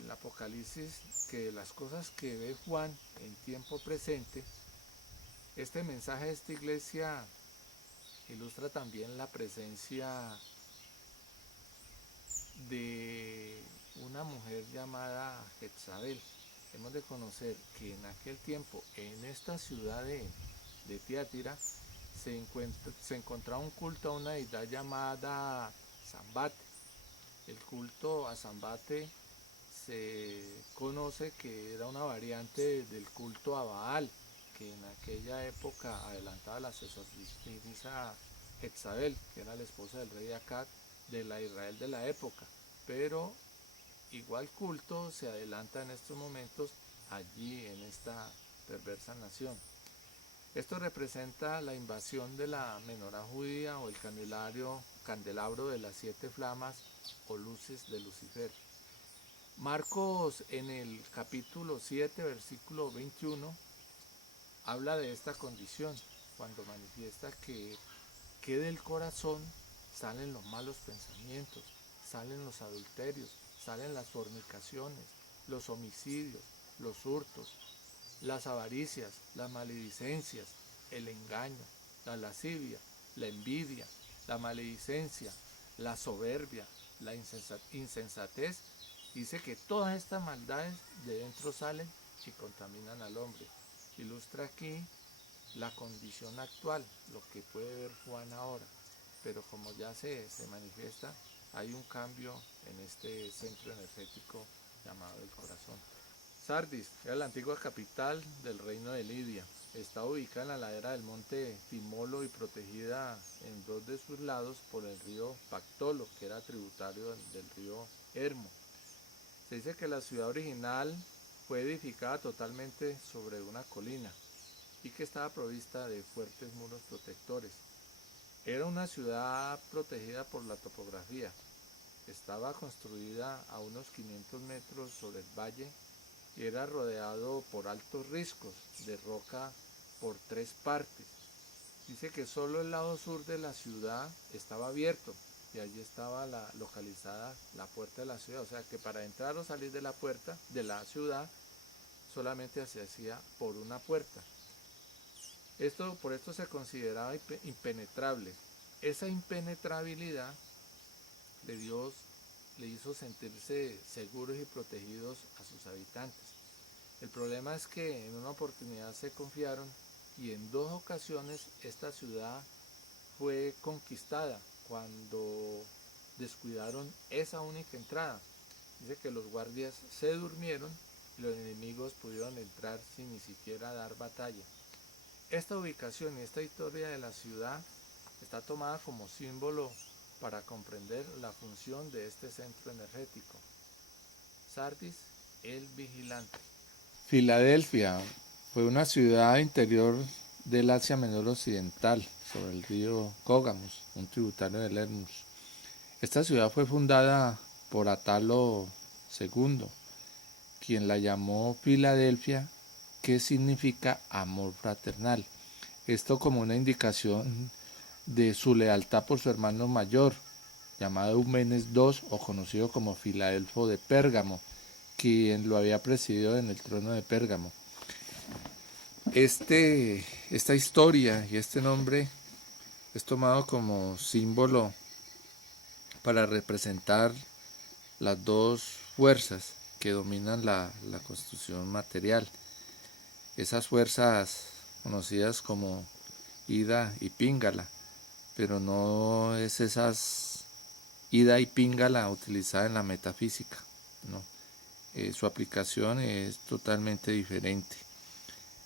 el Apocalipsis, que las cosas que ve Juan en tiempo presente, este mensaje de esta iglesia ilustra también la presencia de una mujer llamada Jezabel. Hemos de conocer que en aquel tiempo, en esta ciudad de Tiatira, se encontraba un culto a una deidad llamada Zambate. El culto a Zambate se conoce que era una variante del culto a Baal, que en aquella época adelantaba la sacerdotisa Jezabel, que era la esposa del rey Acab de la Israel de la época. Pero igual culto se adelanta en estos momentos allí en esta perversa nación. Esto representa la invasión de la menorá judía o el candelabro de las 7 flamas o luces de Lucifer. Marcos en el capítulo 7, versículo 21, habla de esta condición, cuando manifiesta que del corazón salen los malos pensamientos, salen los adulterios, salen las fornicaciones, los homicidios, los hurtos, las avaricias, las maledicencias, el engaño, la lascivia, la envidia, la maledicencia, la soberbia, la insensatez. Dice que todas estas maldades de dentro salen y contaminan al hombre. Ilustra aquí la condición actual, lo que puede ver Juan ahora. Pero como ya se manifiesta, hay un cambio en este centro energético llamado el corazón. Sardis era la antigua capital del reino de Lidia. Está ubicada en la ladera del monte Timolo y protegida en 2 de sus lados por el río Pactolo, que era tributario del río Hermo. Se dice que la ciudad original fue edificada totalmente sobre una colina y que estaba provista de fuertes muros protectores. Era una ciudad protegida por la topografía. Estaba construida a unos 500 metros sobre el valle y era rodeado por altos riscos de roca por 3 partes. Dice que solo el lado sur de la ciudad estaba abierto y allí estaba localizada la puerta de la ciudad. O sea que para entrar o salir de la puerta de la ciudad solamente se hacía por una puerta. Por esto se consideraba impenetrable. Esa impenetrabilidad Dios le hizo sentirse seguros y protegidos a sus habitantes. El problema es que en una oportunidad se confiaron y en 2 ocasiones esta ciudad fue conquistada cuando descuidaron esa única entrada. Dice que los guardias se durmieron y los enemigos pudieron entrar sin ni siquiera dar batalla. Esta ubicación y esta historia de la ciudad está tomada como símbolo para comprender la función de este centro energético. Sardis, el vigilante. Filadelfia fue una ciudad interior del Asia Menor Occidental, sobre el río Cógamos, un tributario del Hermus. Esta ciudad fue fundada por Atalo II, quien la llamó Filadelfia, que significa amor fraternal. Esto como una indicación de su lealtad por su hermano mayor, llamado Eumenes II, o conocido como Filadelfo de Pérgamo, quien lo había presidido en el trono de Pérgamo. Esta historia y este nombre es tomado como símbolo para representar las dos fuerzas que dominan la construcción material. Esas fuerzas conocidas como Ida y Píngala, pero no es esas Ida y Píngala utilizada en la metafísica, no. Su aplicación es totalmente diferente.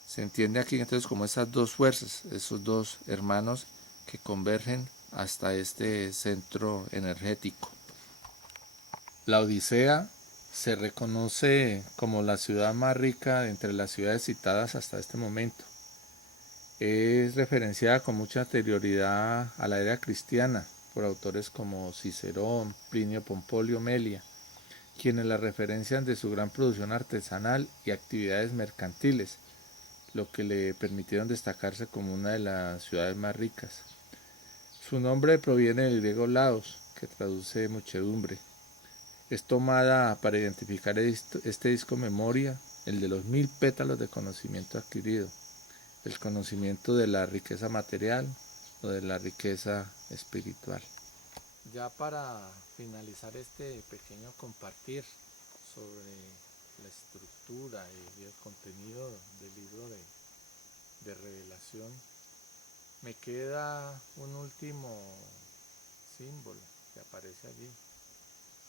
Se entiende aquí entonces como esas dos fuerzas, esos dos hermanos que convergen hasta este centro energético. La Odisea se reconoce como la ciudad más rica de entre las ciudades citadas hasta este momento. Es referenciada con mucha anterioridad a la era cristiana por autores como Cicerón, Plinio Pomponio Melia, quienes la referencian de su gran producción artesanal y actividades mercantiles, lo que le permitieron destacarse como una de las ciudades más ricas. Su nombre proviene del griego laos, que traduce muchedumbre. Es tomada para identificar este disco memoria, el de los 1000 pétalos de conocimiento adquirido, el conocimiento de la riqueza material o de la riqueza espiritual. Ya para finalizar este pequeño compartir sobre la estructura y el contenido del libro de revelación, me queda un último símbolo que aparece allí: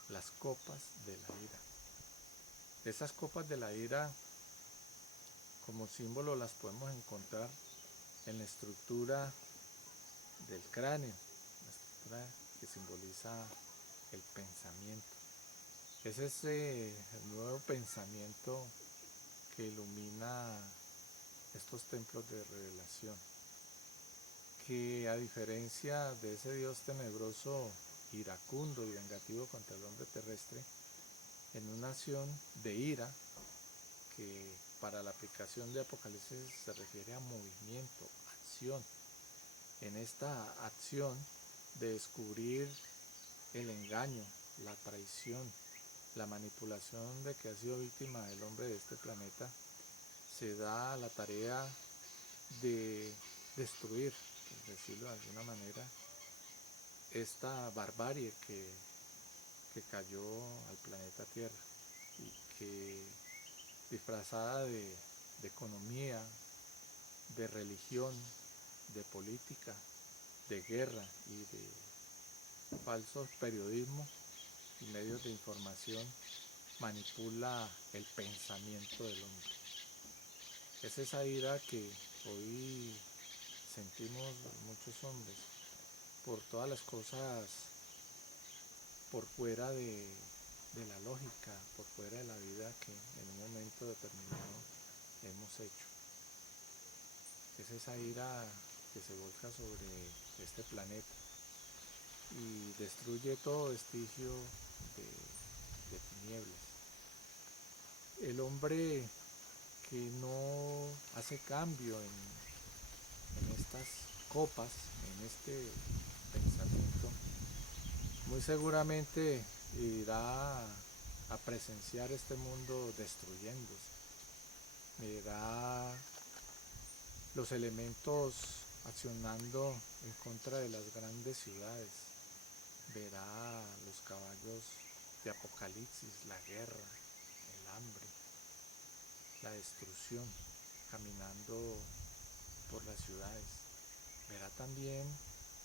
las copas de la ira. Esas copas de la ira, como símbolo, las podemos encontrar en la estructura del cráneo, la estructura que simboliza el pensamiento. Es ese nuevo pensamiento que ilumina estos templos de revelación, que a diferencia de ese Dios tenebroso, iracundo y vengativo contra el hombre terrestre, en una acción de ira, que para la aplicación de Apocalipsis se refiere a movimiento, acción. En esta acción de descubrir el engaño, la traición, la manipulación de que ha sido víctima el hombre de este planeta, se da la tarea de destruir, por decirlo de alguna manera, esta barbarie que cayó al planeta Tierra y que, disfrazada de economía, de religión, de política, de guerra y de falsos periodismos y medios de información, manipula el pensamiento del hombre. Es esa ira que hoy sentimos muchos hombres por todas las cosas por fuera de la lógica, por fuera de la vida que en un momento determinado hemos hecho. Es esa ira que se volca sobre este planeta y destruye todo vestigio de tinieblas. El hombre que no hace cambio en estas copas, en este pensamiento, muy seguramente irá a presenciar este mundo destruyéndose. Verá los elementos accionando en contra de las grandes ciudades. Verá los caballos de Apocalipsis, la guerra, el hambre, la destrucción, caminando por las ciudades. Verá también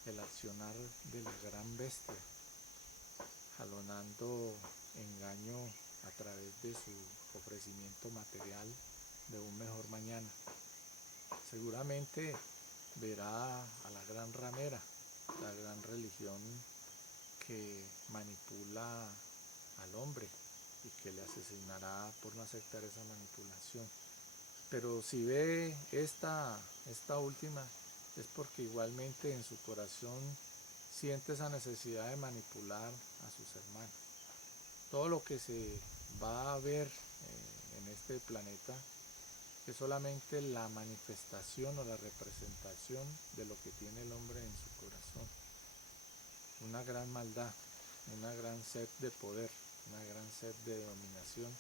el accionar de la gran bestia, jalonando engaño a través de su ofrecimiento material de un mejor mañana. Seguramente verá a la gran ramera, la gran religión que manipula al hombre y que le asesinará por no aceptar esa manipulación. Pero si ve esta última, es porque igualmente en su corazón siente esa necesidad de manipular a sus hermanos. Todo lo que se va a ver en este planeta es solamente la manifestación o la representación de lo que tiene el hombre en su corazón. Una gran maldad, una gran sed de poder, una gran sed de dominación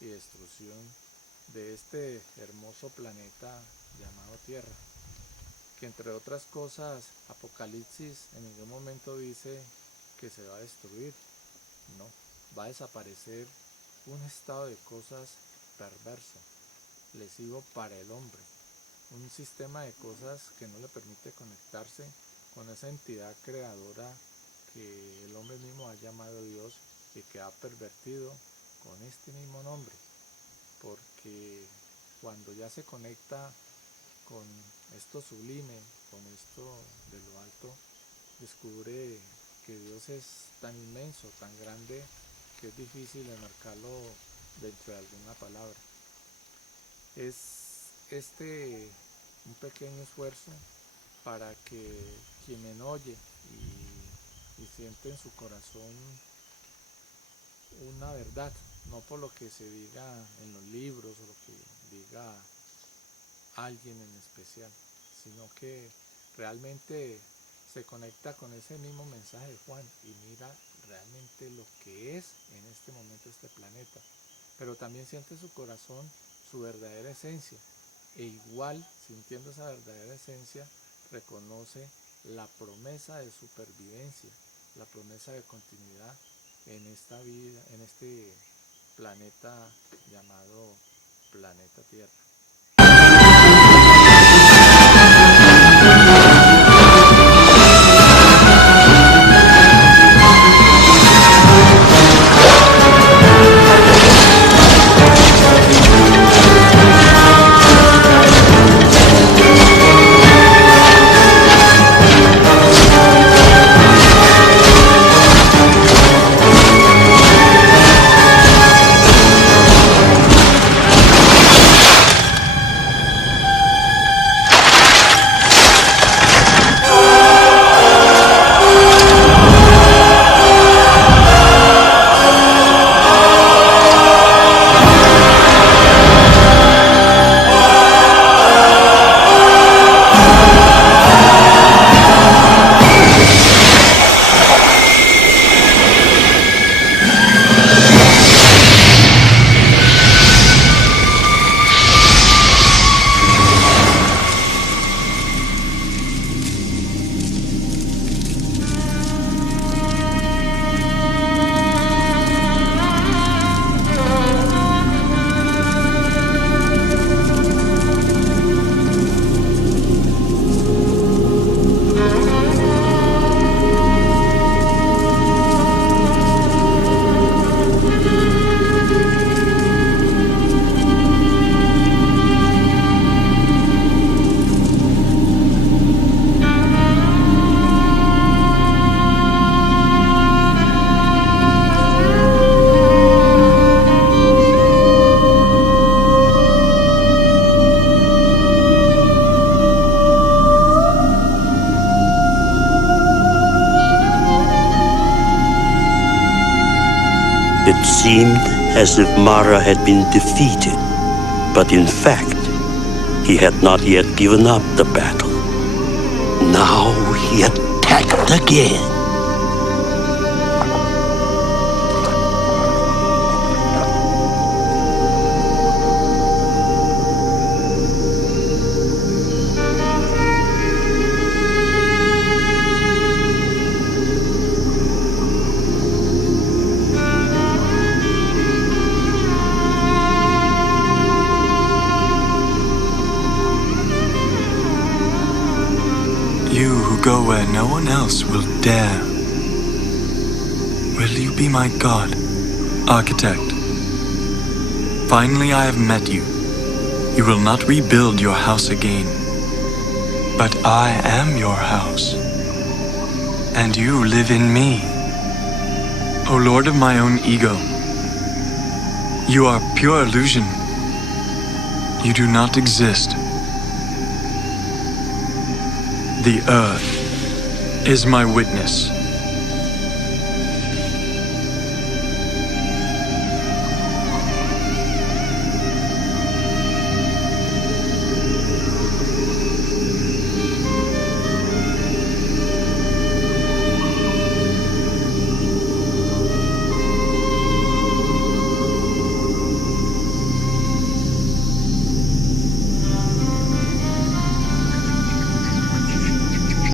y destrucción de este hermoso planeta llamado Tierra, que entre otras cosas Apocalipsis en ningún momento dice que se va a destruir, no, va a desaparecer un estado de cosas perverso, lesivo para el hombre, un sistema de cosas que no le permite conectarse con esa entidad creadora que el hombre mismo ha llamado Dios y que ha pervertido con este mismo nombre, porque cuando ya se conecta con esto sublime, con esto de lo alto, descubre que Dios es tan inmenso, tan grande, que es difícil enmarcarlo dentro de alguna palabra. Es un pequeño esfuerzo para que quien me oye y siente en su corazón una verdad, no por lo que se diga en los libros o lo que diga alguien en especial, sino que realmente se conecta con ese mismo mensaje de Juan y mira realmente lo que es en este momento este planeta, pero también siente en su corazón su verdadera esencia, e igual sintiendo esa verdadera esencia reconoce la promesa de supervivencia, la promesa de continuidad en esta vida, en este planeta llamado planeta Tierra. It seemed as if Mara had been defeated, but in fact, he had not yet given up the battle. Now he attacked again. You who go where no one else will dare. Will you be my god, architect? Finally I have met you. You will not rebuild your house again. But I am your house. And you live in me. O Lord of my own ego, you are pure illusion. You do not exist. The earth is my witness.